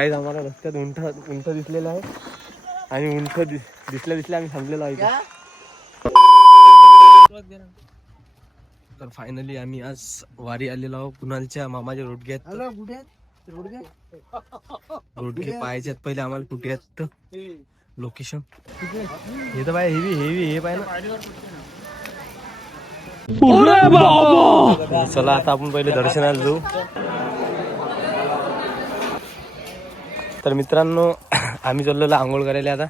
काही आम्हाला रस्त्यात उंट दिसलेलं आहे आणि उंट दिसल्या आम्ही थांबलेलो आहे. तर फायनली आम्ही आज वारी आलेलो आहोत कुणालच्या मामाच्या रोडग्यात. रोडगे पाहायचे पहिले आम्हाला कुठे आहेत लोकेशन. हे तर बाय हेवी हे पाय ना. चला आता आपण पहिले दर्शनाला जाऊ. तर मित्रांनो आम्ही चाललेलो आंघोळ करायला. आता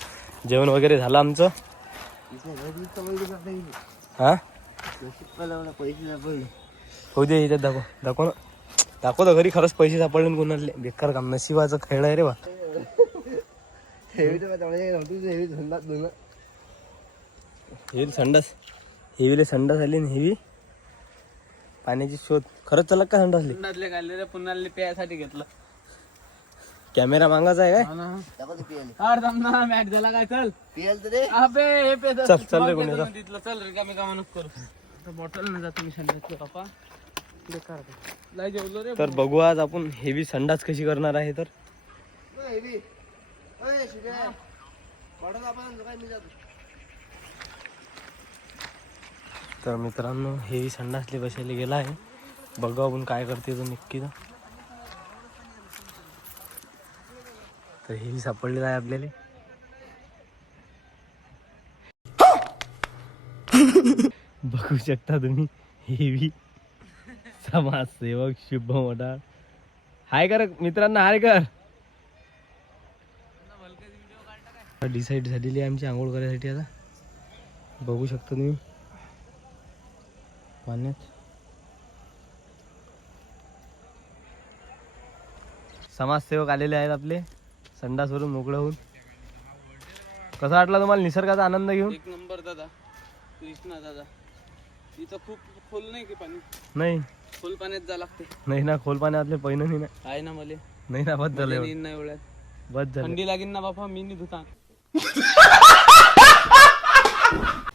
जेवण वगैरे झालं आमचं. हा हो दे इथं दाखव ना. दाखवतो घरी खरंच पैसे सापडले कोणाले. बेकार काम नशिबाचं खेळ आहे रे बा. हेवीले संडास आली हेवी पाण्याची शोध. खरंच चला का संडासले पुन्हा प्यायसाठी घेतलं. कॅमेरा मागायचा आहे काय. चल रिकामी कामा नको करू. बॉटल न जातो मी संडासला पप्पा. तर बघू आज आपण हेवी संडास कशी करणार आहे. तर मित्रांनो हेवी संडासले बसायला गेला आहे. बघू आपण काय करते तो नक्की. तर हेवी सापडलेला आहे आपल्याला. बघू शकता तुम्ही हेवी समाजसेवक शुभ वडाळ. हाय कर मित्रांना हाय कर. डिसाईड झालेली आहे आमची आंघोळ करायसाठी. आता बघू शकता तुम्ही पाण्यात समाजसेवक आलेले आहेत आपले संडासवरून मोकळं होऊन. कसा वाटला तुम्हाला निसर्गाचा आनंद घेऊन. एक नंबर दादा. दादा इथं खूप खोल नाही की पाणी. नाही खोल पाण्यात जा लागते. नाही ना खोल पाण्यातले पहिलं नाही ना. आहे ना मले नाही ना बस झालं एवढ्यात. बस झालं. थंडी लागेल ना बापा मी नाही धुता.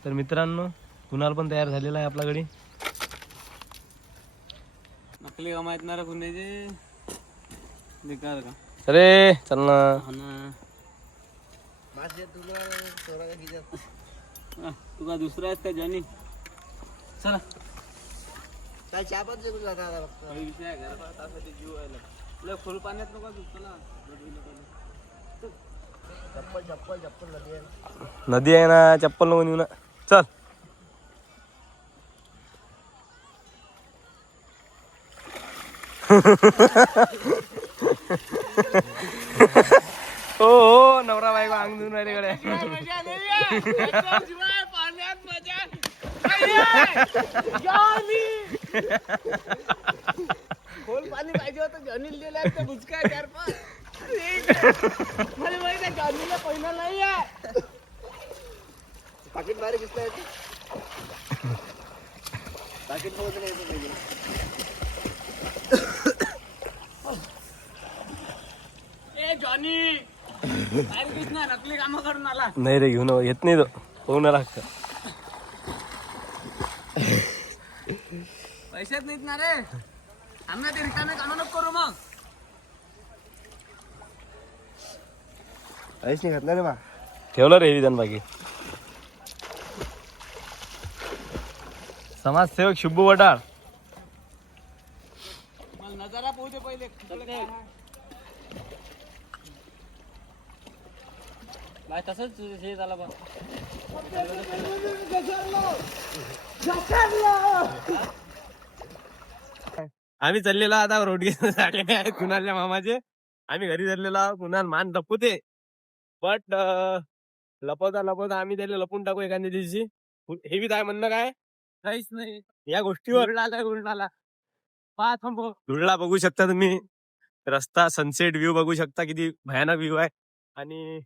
तर मित्रांनो कुणाल पण तयार झालेला आहे आपल्याकडे. नकली कामा येतणार कुणाचे बेकार का. अरे चल ना. तू का दुसरा आहेस का जानी. चला खोल पाण्यात नको नदी आहे ना. चप्पल नको नेऊ ना. चल हो नवरा बायको अंग धुवून राहिले कडे. खोल पाणी पाहिजे होतं. जनील दिलं बुचका 4-5. मला माहिती आहे जनीला पहिला नाही आहे. पाकिट बारीक दिसतंय. पाकिट पोहोचलं येतं पाहिजे. ए जॉनी नकली काम करून आला. नाही रे घेऊन येत नाही तो. होऊन लागतं. पैशात नाहीत ना रे. आम्ही ते रिकामे काम नको करू. मग पैसे नाही घातला रे बा. ठेवलं रे विधान बाकी. समाजसेवक शुभ वडाळ. मला नजारा पोहचे पहिले. बाय तसंच हे झालं बा. आम्ही चाललेलो आता रोडगे कुणालच्या मामाचे. आम्ही घरी चाललेलो आहोत. कुणाल मान लपवते बट लपवता आम्ही त्याला लपून टाकू एखाद्या दिवशी. हे काय म्हणणं काय काहीच नाही या गोष्टीवर. गुरुनाला पहा थांबो. धुळला बघू शकता तुम्ही. रस्ता सनसेट व्ह्यू बघू शकता किती भयानक व्ह्यू आहे. आणि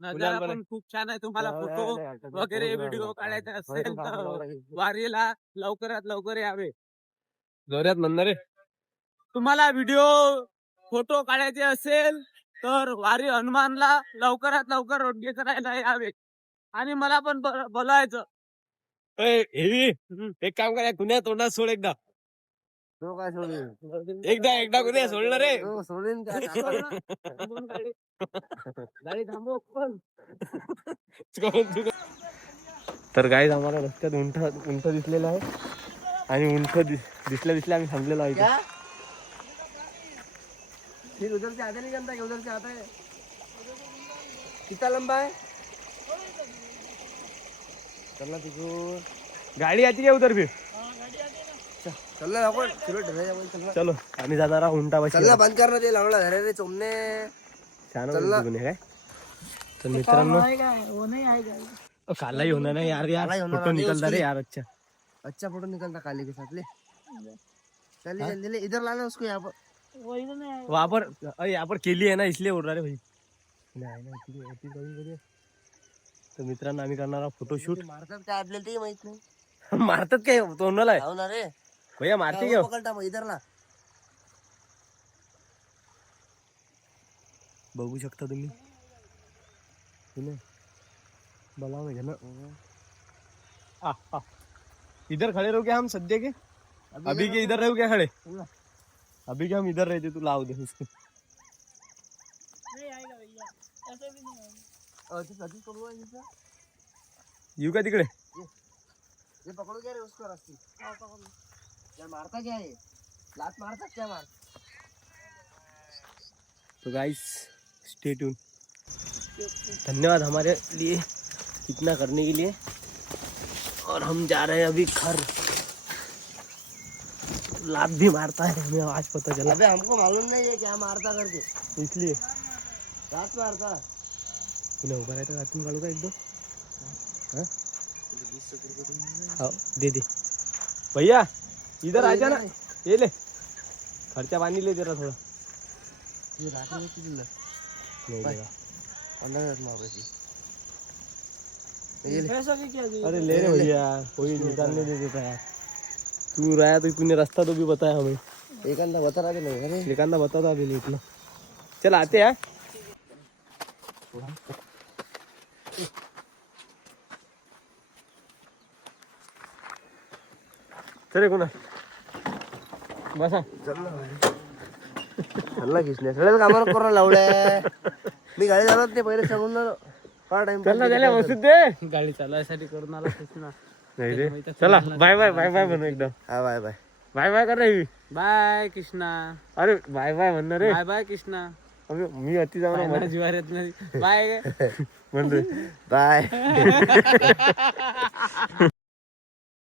नजारा पण खूप छान आहे. तुम्हाला फोटो वगैरे व्हिडिओ काढायचा असेल तर वारीला लवकरात लवकर यावे. जोऱ्यात म्हणणार रे. तुम्हाला व्हिडिओ फोटो काढायचे असेल तर वारी हनुमानला लवकरात लवकर रोडगे करायला यावे. आणि मला पण बोलायचं. हेवी एक काम करा. कुण्या तोंडात सोड एकदा. तो काय सोडेल एकदा कुठे सोडलं रे. तो सोडेल गाडी थांबव पण. तर गाईज आम्हाला रस्त्यात उंट दिसलेला आहे आणि उंट दिसल्या आम्ही थांबलेलो आहे इथे. फिर उधर से आधा नहीं जानता कि उधर से आता है. कितना लंबा है. चलना तिकडून. गाडी आती काय उतर फिर. चल ना आपण सुरू ठरवायचं. चलो आम्ही जाणार आहोत उंटापाशी. चल ना बंद कर ना ते लावला घरे रे चोमने. छान चल ना. होतं काय. तर मित्रांनो कालाही होणार नाही यार काला ही होणार फोटो नाही, निकलता रे उसके यार. अच्छा अच्छा फोटो निकलता काले के साथ ले. चल जल्दी ले इधर लाना उसको यहाँ पर. वहाँ पर केली आहे ना इसलिए उड़ रहा रे भाई. नाही ना इथे जाऊन करूया. तर मित्रांनो आम्ही करणार आहोत फोटोशूट. मारतात काय आपल्याला ते माहित नाही. मारतात काय तोंडाला आहे जाऊ ना रे. भैया मारते क्या. पकडता मग इधर ना. बघू शकता तुम्ही. बोला ना इधर खड़े रहो क्या हम सद्य के. अभी के इधर रहो क्या खड़े. अभी के हम इधर रहते तू लाव दे उसको. येऊ का तिकडे. ये पकड़ो क्या रे उसको रस्सी. क्या मारता क्या है. लात मारतात क्या मार. तो गाइस स्टे ट्यून. धन्यवाद हमारे लिए इतना करने के लिए. और हम जा रहे हैं अभी घर. लात भी मारता है हमें आज पता चला. अबे हमको मालूम नहीं है क्या मारता करके. इसलिए लात मारता. तुला उभा राहता रातून काढू का एक दो. हाँ दे दे भैया इधर आ जाना. ये ले खर्चा पानी ले जरा थोड़ा. ये रात्री में किती दिलं. नहीं देगा. अंदाज ना पैसे. ये ले. अरे ले रे भैया कोई निकालने नहीं देता यार. तू रहा तो तूने रास्ता तो भी बताया हमें. एक अंदा बता रहा नहीं अरे. निकालना बताता अभी नहीं इतना. चल आते हैं. चले कोणा बसा. चल किसने सगळ्याच कामावर करून लावलंय. मी गाडी चालवत नाही पहिले सांगून ना. फार टाइम. चल ना झाल्या बसू दे. गाडी चालवायसाठी करून आला ना. नाही रे चला बाय बाय बाय बाय म्हणू एकदम. हा बाय बाय. बाय बाय कर रे. बाय कृष्णा. अरे बाय बाय म्हणणार रे. Bye bye Krishna. अबे मी अति जाऊ ना जीवार येत नाही. बाय म्हण रे. बाय.